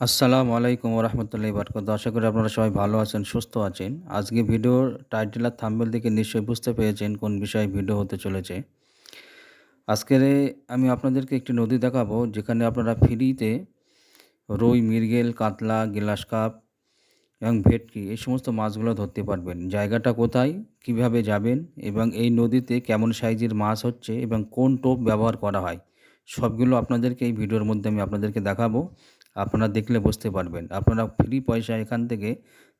আসসালামু আলাইকুম ওরহমতুল্লাহি বারাকাতুহু। আশা করি আপনারা সবাই ভালো আছেন, সুস্থ আছেন। আজকে ভিডিওর টাইটেল আর থাম্বনেল দেখে নিশ্চয়ই বুঝতে পেরেছেন কোন বিষয়ে ভিডিও হতে চলেছে। আজকের আমি আপনাদেরকে একটি নদী দেখাবো যেখানে আপনারা ফ্রিতে রুই, মৃগেল, কাতলা, গ্লাস কাপ এবং ভেটকি এই সমস্ত মাছগুলো ধরতে পারবেন। জায়গাটা কোথায়, কিভাবে যাবেন এবং এই নদীতে কেমন সাইজের মাছ হচ্ছে এবং কোন টোপ ব্যবহার করা হয়, সবগুলো আপনাদেরকে এই ভিডিওর মধ্যে আমি আপনাদেরকে দেখাবো। আপনারা দেখলে বুঝতে পারবেন। আপনারা ফ্রি পয়সায় এখান থেকে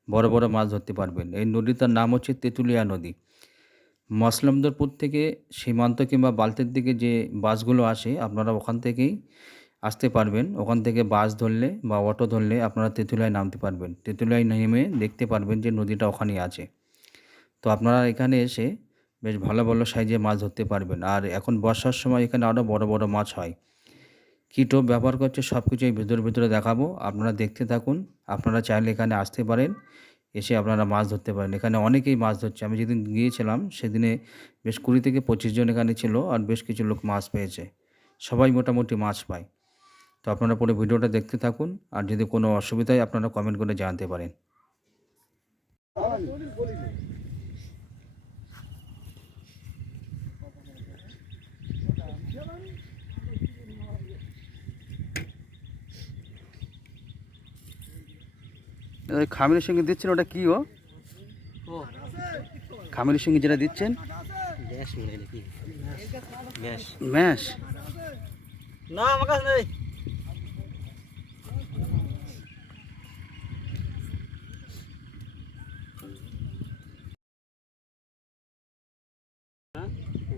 বড় বড় মাছ ধরতে পারবেন। এই নদীটার নাম হচ্ছে তেঁতুলিয়া নদী। মসলমদরপুর থেকে সীমান্ত কিংবা বালতির দিকে যে বাসগুলো আসে আপনারা ওখান থেকেই আসতে পারবেন। ওখান থেকে বাস ধরলে বা অটো ধরলে আপনারা তেঁতুলিয়ায় নামতে পারবেন। তেঁতুলিয়ায় নেমে দেখতে পারবেন যে নদীটা ওখানেই আছে। তো আপনারা এখানে এসে বেশ ভালো ভালো সাইজের মাছ ধরতে পারবেন। আর এখন বর্ষার সময় এখানে আরও বড় বড় মাছ হয়। কী টোপ ব্যবহার করছে সব কিছু এই ভিতরে দেখাবো। আপনারা দেখতে থাকুন। আপনারা চাইলে এখানে আসতে পারেন, এসে আপনারা মাছ ধরতে পারেন। এখানে অনেকেই মাছ ধরছে। আমি যেদিন গিয়েছিলাম সেদিনে বেশ ২০ থেকে ২৫ জন এখানে ছিল আর বেশ কিছু লোক মাছ পেয়েছে। সবাই মোটামুটি মাছ পায়। তো আপনারা পুরো ভিডিওটা দেখতে থাকুন। আর যদি কোনো অসুবিধা হয় আপনারা কমেন্ট করে জানাতে পারেন। খামিরের সঙ্গে দিচ্ছেন ওটা কী ও? খামিরের সঙ্গে যেটা দিচ্ছেন ম্যাশ? না আমার কাছে নেই।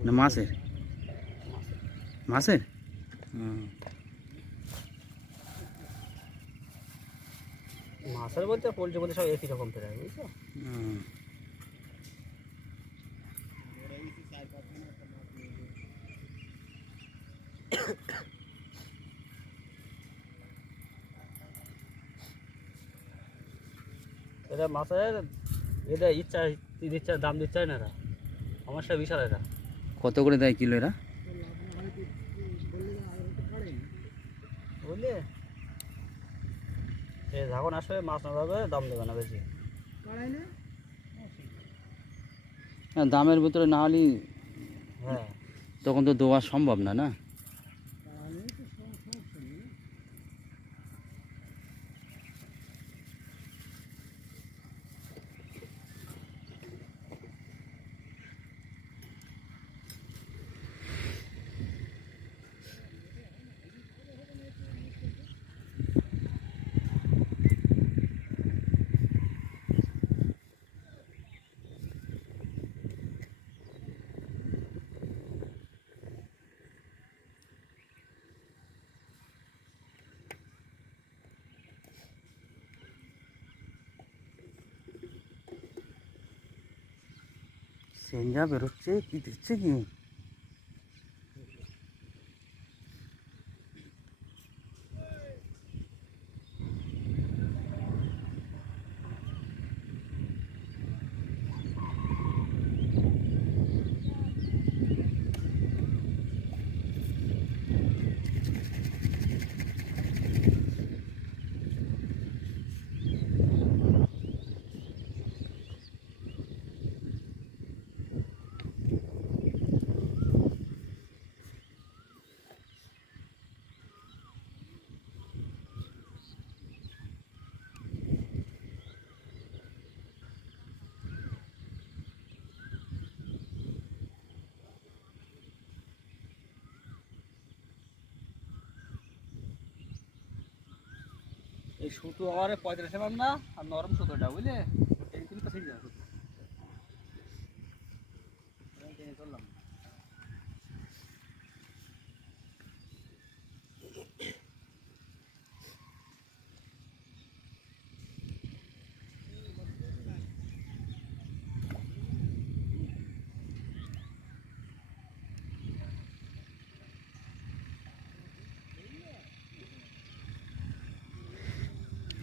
না মাছের? মাছের? হুম। মাছের বলতে পোলট্রি বলতে সব একই রকম প্রায়, বুঝছো? হুম। এটা মাছের এটা ইচ্ছা দাম দিচ্ছে না এরা, সমস্যা বিশাল এটা। কত করে দেয় কিলো এরা? বুঝলি, সে যখন আসবে মাছ না যাবে দাম দেবে না বেশি। হ্যাঁ, দামের ভিতরে না হলে হ্যাঁ, তখন তো দেওয়া সম্ভব না, না? সেঞ্জা বেরোচ্ছে, কি দিচ্ছে কি? এই সুতো আমার 35 mm না, আর নরম সুতোটা বুঝলে, এই তিনটা ঠিক আছে। চললাম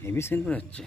হেভি সেন্ট করে যাচ্ছে।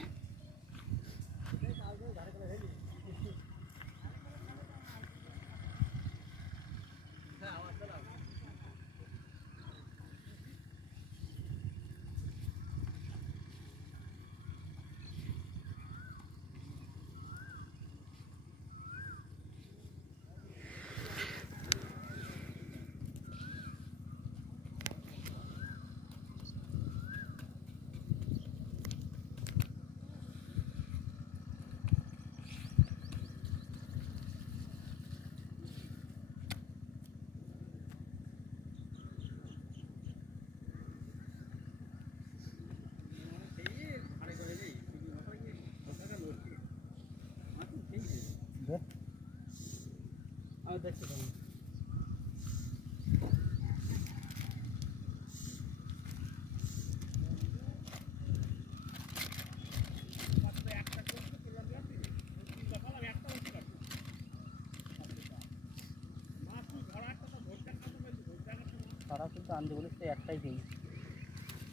তারা কিন্তু আনতে বলিস তো একটাই পেয়ে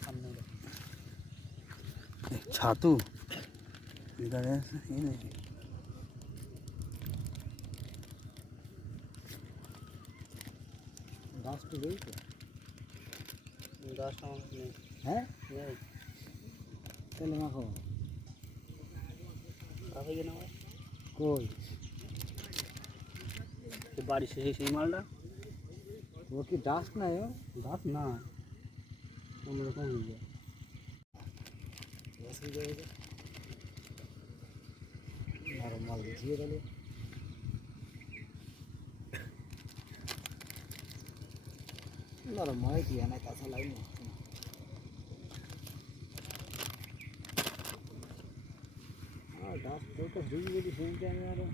সামনে ছাতু দাঁড়িয়ে আছে এই নাকি গাছ তো নেই তো, গাছ আমার নেই। হ্যাঁ নেই তাহলে মাখো কাছে গিয়ে নেওয়া কই বাড়ি শেষে সেই মালটা ও কি ডাস্ট নাই ও গাছ না অন্যরকম হয়ে যায়। নরম মাল বুঝিয়ে গেল নরম মাল কি আনা কাঁচা লাইন আর ডাস্ট তো ভিজে গেছি সেই টাইমে আরো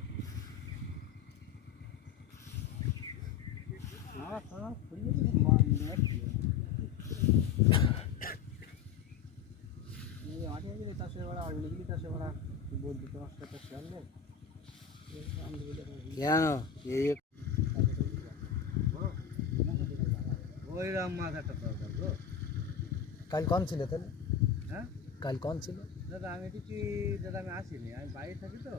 না খারাপ মাঠে গেলে চাষে বেড়া আলু লিখলি চাষে বেড়া বলছি তোমার সাথে শেয়ার নেই কেন এই ওই রাম মাছ একটা দরকার গো কাল কোন ছিল তাহলে হ্যাঁ কাল কোন ছিল দাদা আমি দেখি দাদা আমি আসিনি আমি বাইরে থাকি তো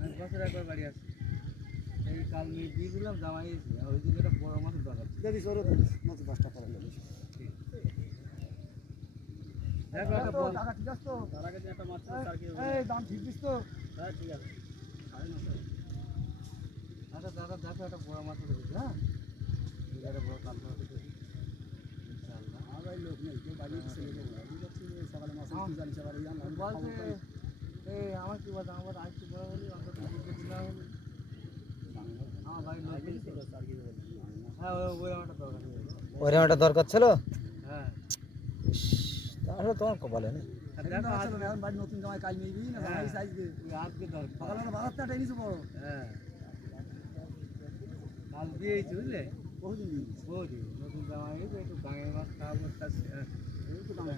আমি বছর একবার বাড়ি আসি এই কাল মেয়ে দিয়ে দিলাম জামাই এসে ওই দিকে একটা বড় মাছের দরকার যদি সরো মাছ 5টা করে নেবে দেখো একটা বড় টাকা ঠিক আছে তো তার আগে যে একটা মাছ ছিল তার কি এই দাম ঠিক দিস তো হ্যাঁ ঠিক আছে আচ্ছা দাদা দেখো একটা বড় মাছ দেখি হ্যাঁ একটা বড় কাল মাছ দেখি ইনশাআল্লাহ আমার লোক নেই কেউ বাড়ি ছেলে সকালে মাছ জানি সকালে বলছে এই আমার কি বলতো আমার আজকে বড় বলি অন্তত দিলাম আমার ভাই লোক নেই তো হ্যাঁ ওই আমারটা দরকার ওই একটা দরকার ছিল হ্যাঁ তাহলে তোমার কপালে নেই দেখো আজ বাড়ি নতুন জামাই কাল মেয়েবি না জামাই সাইজকে আজকে দরকার সকালে বাজারটা টেনিস বড় হ্যাঁ কাল দিয়েছি বুঝলে বহুদিন বৌদি নতুন জামা এসে একটু গাঙের মাছ খাওয়াবো তার একটু দামে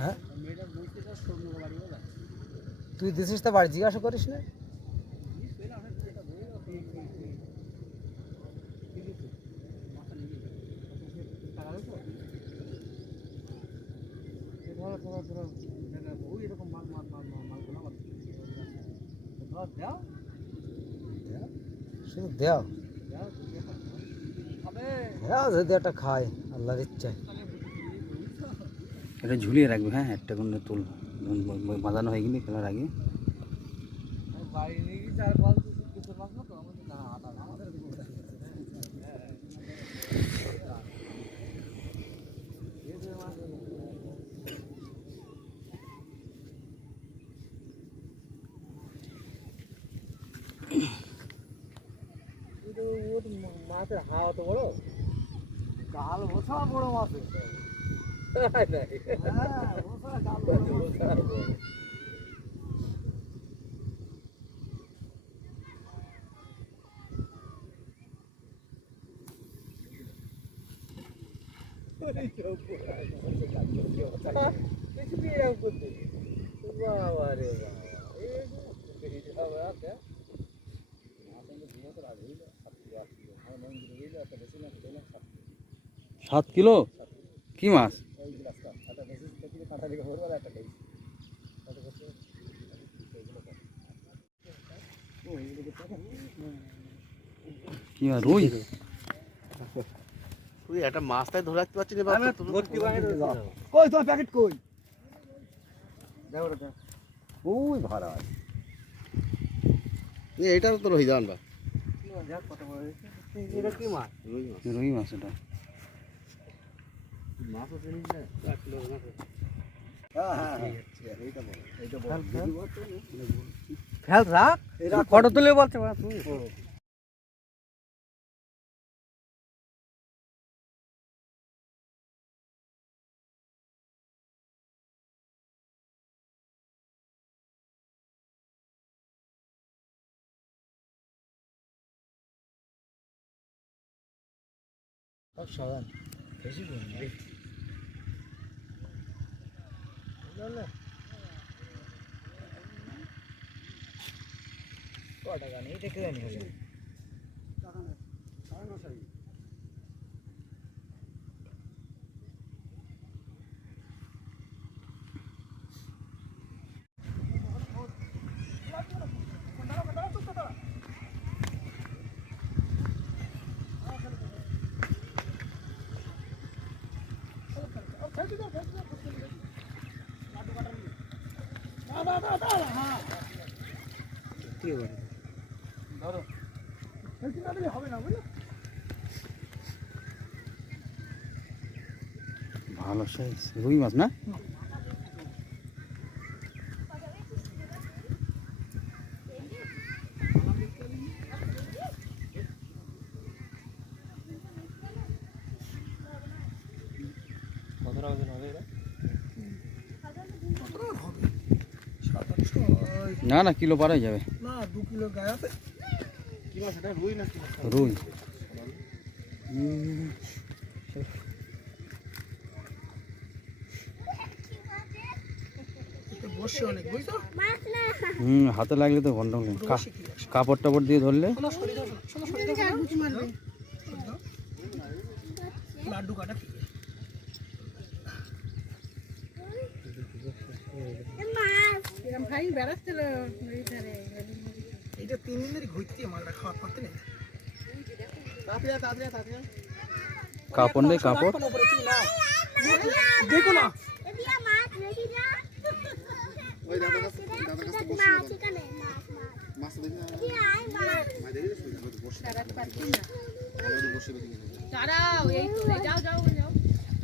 হ্যাঁ মেয়েটা বলতে চাস তোর লোক বাড়ি বলা তুই দিছিস তো বাড়ি জিজ্ঞাসা করিস না ওই এরকম মাল মাল মাল মাল মালগুলো আমার দাও শুধু দেও দাও হ্যাঁ যদি একটা খায় আল্লাহর ইচ্ছায় এটা ঝুলিয়ে রাখবে হ্যাঁ একটা কোনো তুল বাঁধানো হয়ে গেলে খেলার আগে বাড়ি নিয়ে গিয়ে চার বল কিছু মাছ না তো আমাদের না আমাদের মাছের হাওয়া তো বড় কাল বসা বড় মাছ বাবা রে বাবা 7 কিলো কি মাছ কি মাছ রুই তুই একটা মাছটাই ধরে রাখতে পারছিস না বাবা কই তোমার প্যাকেট কই ওই ভাড়া আছে এইটা তো রহি জানবা এটা কি মাছ রুই মাছ এটা মাছও চিনিস না 1 কিলো মাছ খেল রাখ ফটো তুলে বলছে তুই সাবান বেশি টাকা নেই দেখে জানি ভালো সাইজ রুই মাছ না? না না কিলো পার হয়ে যাবে। না 2 কিলো গায়ে আছে। কি মাছ এটা, রুই না কি মাছ? রুই। বসে অনেক বুঝছো? হাতে লাগলে তো ঘন্টা কাপড় টাপড় দিয়ে ধরলে। লাড্ডু কাটা এইটা 3 দিনের ঘুরতে মালটা খাওয়া করতে নেই। কাপড় নেই, কাপড় দেখো না দাঁড়াও, এই তো যাও যাও যাও,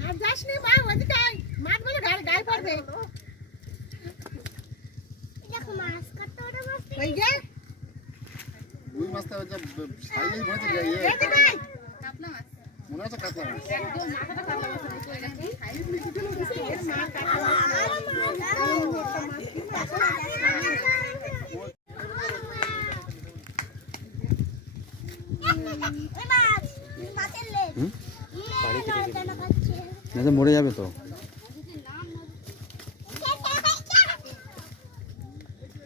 আর যাস নি মা, ওদিকে মাছগুলো গায়ে পড়বে। দেখো মাছ কত বড় মাছ, ওই যে রুই মাছটা ওই যে সাইজে ভরে যায় ইয়ে কাতলা মাছ, মনে হচ্ছে কাতলা মাছ। একদম মাথাটা কাতলা মাছ হয়ে গেছে। মাছ না তো মরে যাবে তো।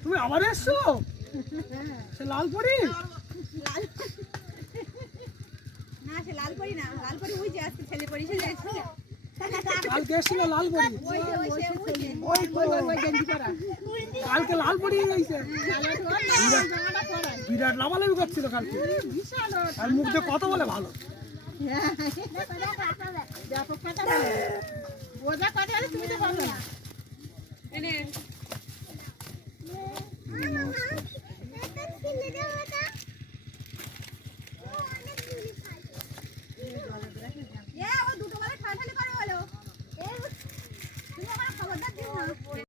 তুমি আবার এসছো? সে লাল পরি না, সে লাল পরি না, লাল পরি ওই যে আজকে ছেলে পরি, সে যাচ্ছে কালকে এসেছিল লাল পরি। ওই যে ওই যে ওই যে ওই তো ওই গেঞ্জি পরা, কালকে লাল পরি গেছে। জামাটা পরা বিরাট লাভালাভি করছিল কালকে। বিশাল। আর মুখ দিয়ে কথা বলে ভালো। দেখো কথা বলে, ও যা কথা বলে তুমি তো বলো না। এনে